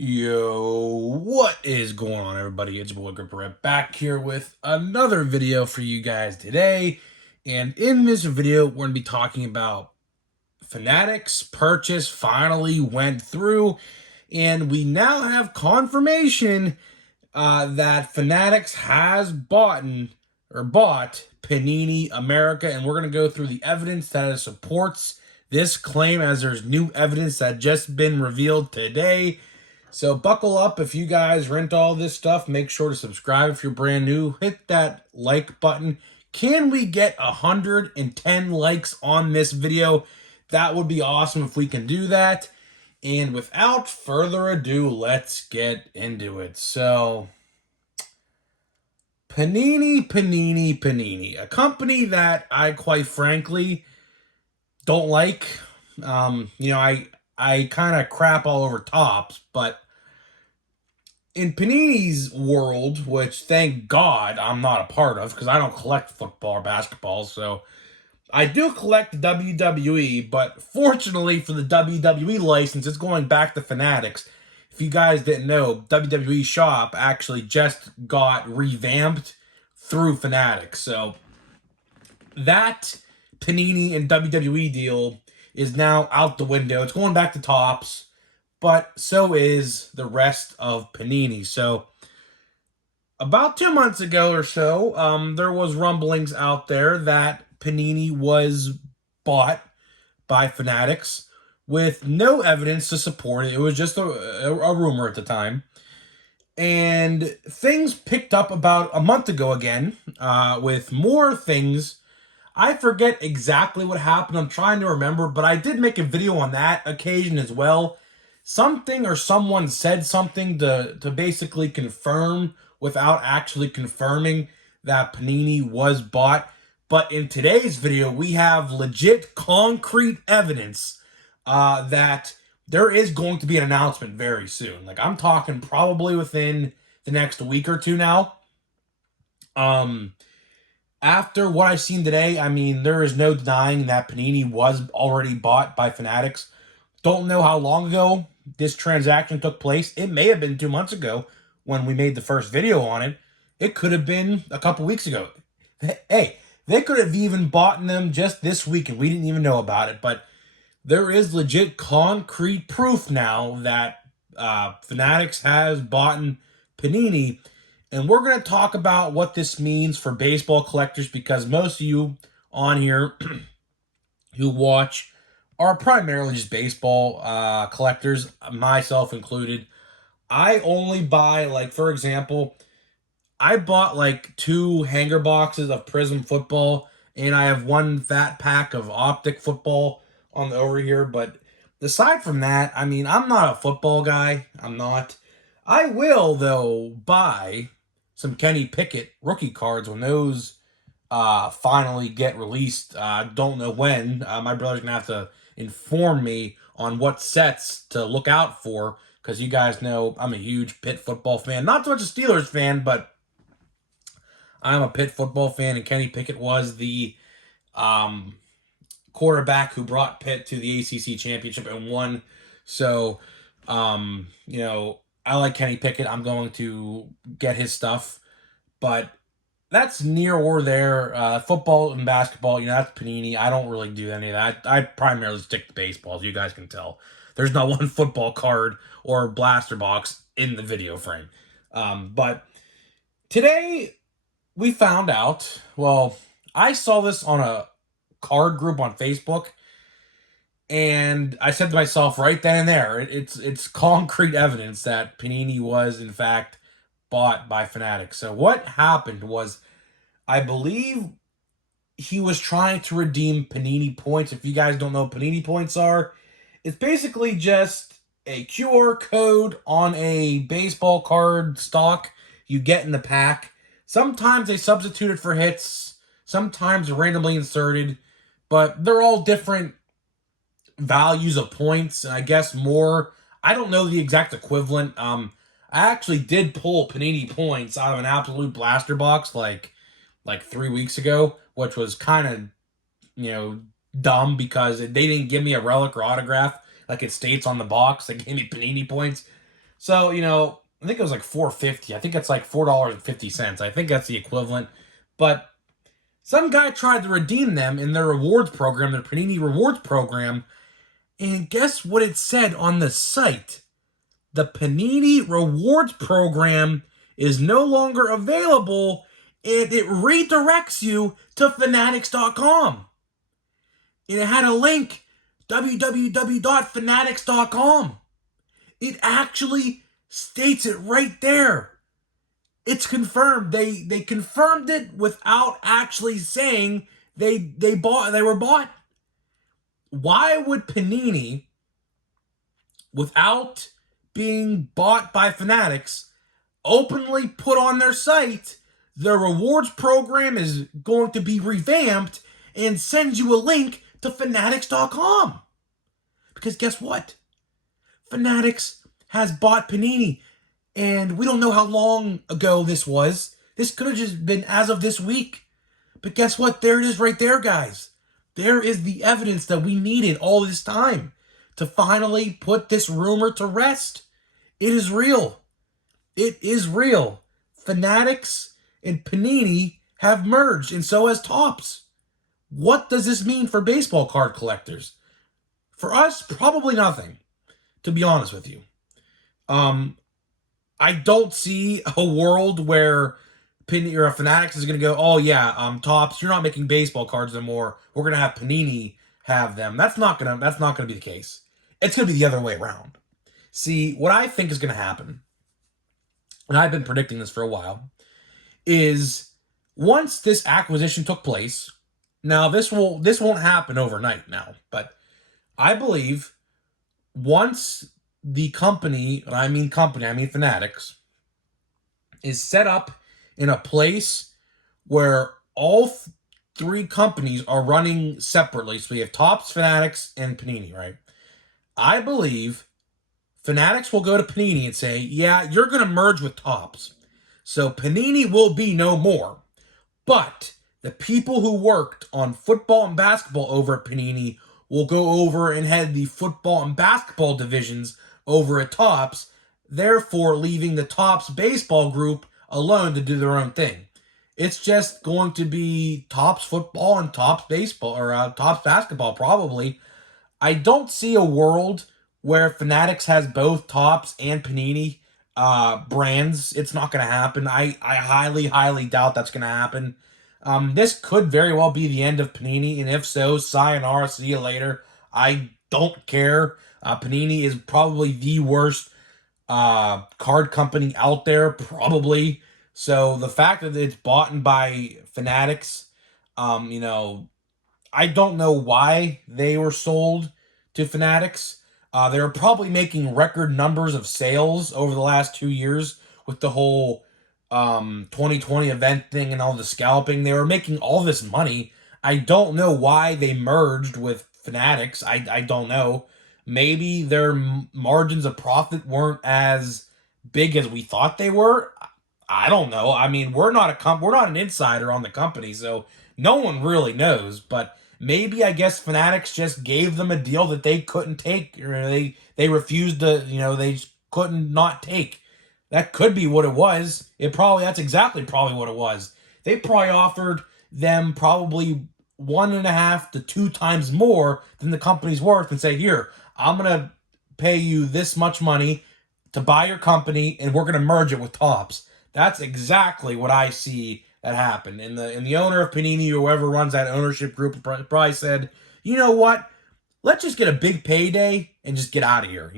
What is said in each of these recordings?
Yo, what is going on, everybody? It's your boy Gripper back here with another video for you guys today. And in this video, we're going to be talking about Fanatics purchase finally went through, and we now have confirmation that Fanatics has bought Panini America, and we're going to go through the evidence that supports this claim, as there's new evidence that just been revealed today. So buckle up if you guys rent all this stuff. Make sure to subscribe if you're brand new. Hit that like button. Can we get 110 likes on this video? That would be awesome if we can do that. And without further ado, let's get into it. So, Panini, a company that I quite frankly don't like. I kind of crap all over Tops, but in Panini's world, which thank God I'm not a part of because I don't collect football or basketball, so I do collect WWE, but fortunately for the WWE license, it's going back to Fanatics. If you guys didn't know, WWE Shop actually just got revamped through Fanatics, so that Panini and WWE deal is now out the window. It's going back to Tops, but so is the rest of Panini. So about 2 months ago or so, there was rumblings out there that Panini was bought by Fanatics with no evidence to support it. It was just a rumor at the time. And things picked up about a month ago again, with more things. I forget exactly what happened. I'm trying to remember, but I did make a video on that occasion as well. Something or someone said something to basically confirm without actually confirming that Panini was bought. But in today's video, we have legit concrete evidence that there is going to be an announcement very soon. Like, I'm talking probably within the next week or two now. After what I've seen today, I mean, there is no denying that Panini was already bought by Fanatics. Don't know how long ago this transaction took place. It may have been 2 months ago when we made the first video on it. It could have been a couple weeks ago. Hey, they could have even bought them just this week and we didn't even know about it. But there is legit concrete proof now that Fanatics has bought Panini. And we're going to talk about what this means for baseball collectors, because most of you on here who watch are primarily just baseball collectors, myself included. I only buy, like, for example, I bought like 2 hanger boxes of Prism football, and I have 1 fat pack of Optic football on the over here. But aside from that, I mean, I'm not a football guy. I'm not. I will, though, buy some Kenny Pickett rookie cards when those finally get released. Don't know when. My brother's going to have to inform me on what sets to look out for, because you guys know I'm a huge Pitt football fan. Not so much a Steelers fan, but I'm a Pitt football fan, and Kenny Pickett was the quarterback who brought Pitt to the ACC championship and won. So, I like Kenny Pickett. I'm going to get his stuff, but that's near or there. Football and basketball, that's Panini. I don't really do any of that. I primarily stick to baseball, as you guys can tell. There's not one football card or blaster box in the video frame. But today we found out, well, I saw this on a card group on Facebook, and I said to myself right then and there, it's concrete evidence that Panini was, in fact, bought by Fanatics. So what happened was, I believe he was trying to redeem Panini points. If you guys don't know what Panini points are, it's basically just a QR code on a baseball card stock you get in the pack. Sometimes they substitute it for hits, sometimes randomly inserted, but they're all different values of points, and I guess more. I don't know the exact equivalent. I actually did pull Panini points out of an absolute blaster box like 3 weeks ago, which was kind of dumb, because they didn't give me a relic or autograph like it states on the box. They gave me Panini points. So, I think it was like $4.50. I think it's like $4.50. I think that's the equivalent. But some guy tried to redeem them in their rewards program, their Panini rewards program, and guess what it said on the site? The Panini rewards program is no longer available, and it redirects you to Fanatics.com. And it had a link, www.fanatics.com. It actually states it right there. It's confirmed. They confirmed it without actually saying they were bought. Why would Panini, without being bought by Fanatics, openly put on their site their rewards program is going to be revamped and send you a link to Fanatics.com? Because guess what? Fanatics has bought Panini, and we don't know how long ago this was. This could have just been as of this week. But guess what? There it is right there, guys. There is the evidence that we needed all this time to finally put this rumor to rest. It is real. It is real. Fanatics and Panini have merged, and so has Topps. What does this mean for baseball card collectors? For us, probably nothing, to be honest with you. I don't see a world where Panini or Fanatics is going to go, oh yeah, Topps, you're not making baseball cards anymore. We're going to have Panini have them. That's not going to be the case. It's going to be the other way around. See, what I think is going to happen, and I've been predicting this for a while, is once this acquisition took place, now this won't happen overnight now, but I believe once the company, and I mean Fanatics, is set up in a place where all three companies are running separately. So we have Topps, Fanatics, and Panini, right? I believe Fanatics will go to Panini and say, yeah, you're going to merge with Topps. So Panini will be no more. But the people who worked on football and basketball over at Panini will go over and head the football and basketball divisions over at Topps, therefore leaving the Topps baseball group alone to do their own thing. It's just going to be Topps football and Topps baseball, or Topps basketball, probably. I don't see a world where Fanatics has both Topps and Panini brands. It's not going to happen. I highly, highly doubt that's going to happen. This could very well be the end of Panini, and if so, sayonara, see you later. I don't care. Panini is probably the worst card company out there, probably. So the fact that it's bought by Fanatics, I don't know why they were sold to Fanatics. They were probably making record numbers of sales over the last 2 years with the whole 2020 event thing and all the scalping. They were making all this money. I don't know why they merged with Fanatics. I don't know. Maybe their margins of profit weren't as big as we thought they were. I don't know. I mean, we're not an insider on the company, so no one really knows. But maybe I guess Fanatics just gave them a deal that they couldn't take, or they refused to. They just couldn't not take. That could be what it was. That's exactly probably what it was. They probably offered them probably 1.5 to 2 times more than the company's worth, and say, here, I'm gonna pay you this much money to buy your company, and we're gonna merge it with Topps. That's exactly what I see that happened. And the owner of Panini, or whoever runs that ownership group, probably said, you know what? Let's just get a big payday and just get out of here.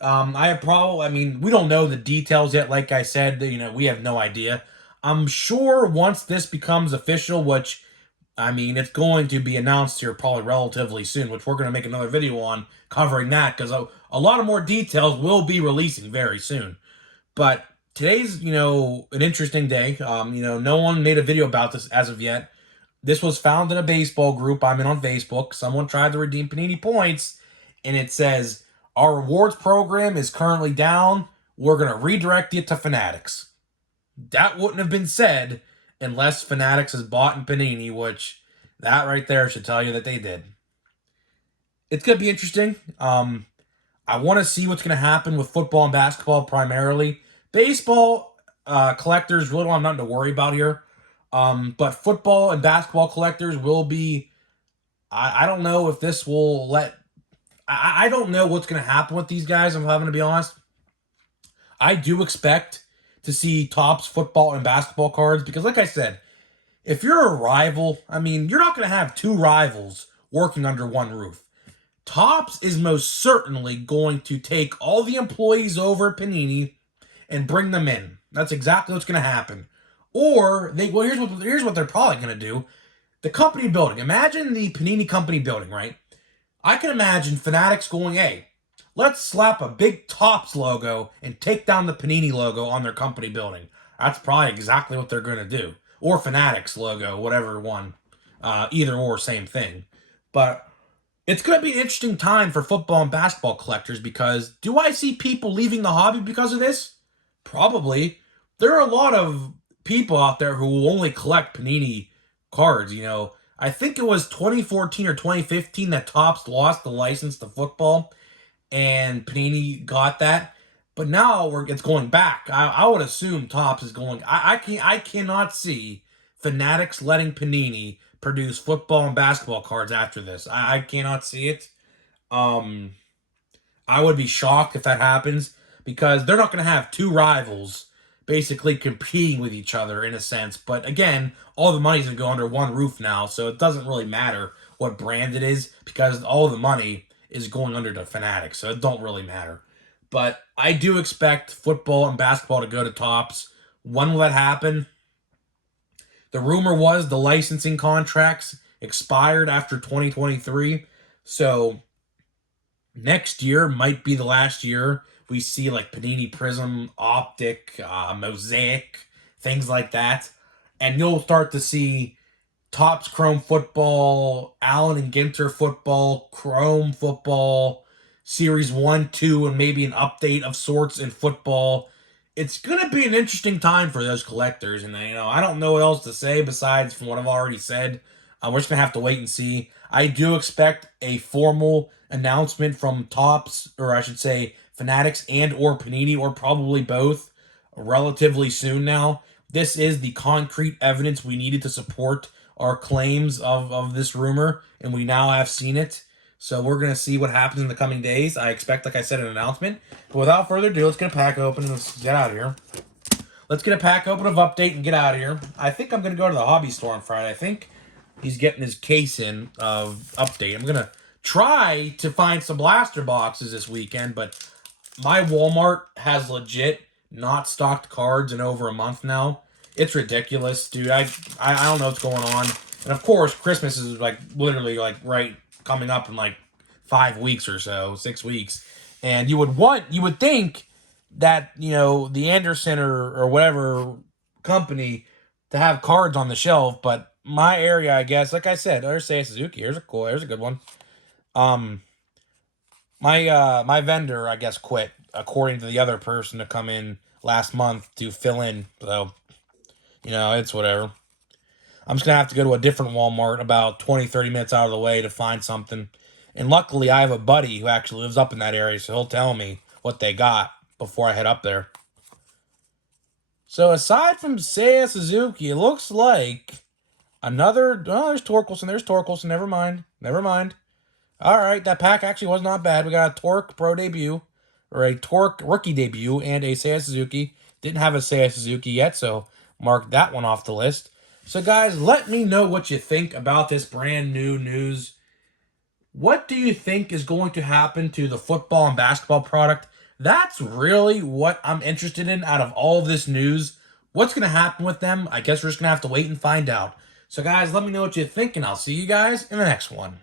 I mean, we don't know the details yet. Like I said, we have no idea. I'm sure once this becomes official, which, I mean, it's going to be announced here probably relatively soon, which we're going to make another video on covering that, because a lot of more details will be releasing very soon. But today's, an interesting day. No one made a video about this as of yet. This was found in a baseball group I'm in on Facebook. Someone tried to redeem Panini points, and it says, our rewards program is currently down. We're going to redirect you to Fanatics. That wouldn't have been said unless Fanatics has bought in Panini, which that right there should tell you that they did. It's going to be interesting. I want to see what's going to happen with football and basketball primarily. Baseball collectors really don't have nothing to worry about here. But football and basketball collectors will be. I don't know if this will let. I don't know what's going to happen with these guys. I'm having to be honest. I do expect to see Topps football and basketball cards because, like I said, if you're a rival, I mean, you're not going to have two rivals working under one roof. Topps is most certainly going to take all the employees over at Panini and bring them in. That's exactly what's going to happen. Or here's what they're probably going to do. The company building. Imagine the Panini company building, right? I can imagine Fanatics going, hey, let's slap a big Topps logo and take down the Panini logo on their company building. That's probably exactly what they're going to do. Or Fanatics logo, whatever one. Either or, same thing. But it's going to be an interesting time for football and basketball collectors because do I see people leaving the hobby because of this? Probably. There are a lot of people out there who will only collect Panini cards, I think it was 2014 or 2015 that Topps lost the license to football and Panini got that. But now it's going back. I would assume Topps is going. I cannot see Fanatics letting Panini produce football and basketball cards after this. I cannot see it. I would be shocked if that happens because they're not going to have two rivals basically competing with each other in a sense. But again, all the money's going to go under one roof now, so it doesn't really matter what brand it is because all the money is going under the Fanatics, so it don't really matter. But I do expect football and basketball to go to Topps. When will that happen? The rumor was the licensing contracts expired after 2023, so next year might be the last year we see like Panini Prism, Optic, Mosaic, things like that. And you'll start to see Topps Chrome football, Allen and Ginter football, Chrome football, Series 1, 2, and maybe an update of sorts in football. It's going to be an interesting time for those collectors. And, I don't know what else to say besides from what I've already said. We're just going to have to wait and see. I do expect a formal announcement from Topps, or I should say Fanatics and or Panini, or probably both, relatively soon now. This is the concrete evidence we needed to support our claims of this rumor, and we now have seen it. So we're going to see what happens in the coming days. I expect, like I said, an announcement. But without further ado, let's get a pack open and let's get out of here. Let's get a pack open of update and get out of here. I think I'm going to go to the hobby store on Friday. I think he's getting his case in of update. I'm going to try to find some blaster boxes this weekend, but my Walmart has legit not stocked cards in over a month now. It's ridiculous, dude. I don't know what's going on. And of course, Christmas is like literally like right coming up in like 5 weeks or so, 6 weeks. And you would think that, the Anderson or whatever company to have cards on the shelf, but my area, I guess, like I said, there's Seiya Suzuki. Here's a good one. My vendor, I guess, quit according to the other person to come in last month to fill in. So, it's whatever. I'm just going to have to go to a different Walmart about 20, 30 minutes out of the way to find something. And luckily, I have a buddy who actually lives up in that area, so he'll tell me what they got before I head up there. So aside from Seiya Suzuki, it looks like another... Oh, there's Torkelson. Never mind. All right, that pack actually was not bad. We got a Torque Pro debut, or a Torque rookie debut, and a Seiya Suzuki. Didn't have a Seiya Suzuki yet, so mark that one off the list. So, guys, let me know what you think about this brand new news. What do you think is going to happen to the football and basketball product? That's really what I'm interested in out of all of this news. What's going to happen with them? I guess we're just going to have to wait and find out. So, guys, let me know what you think, and I'll see you guys in the next one.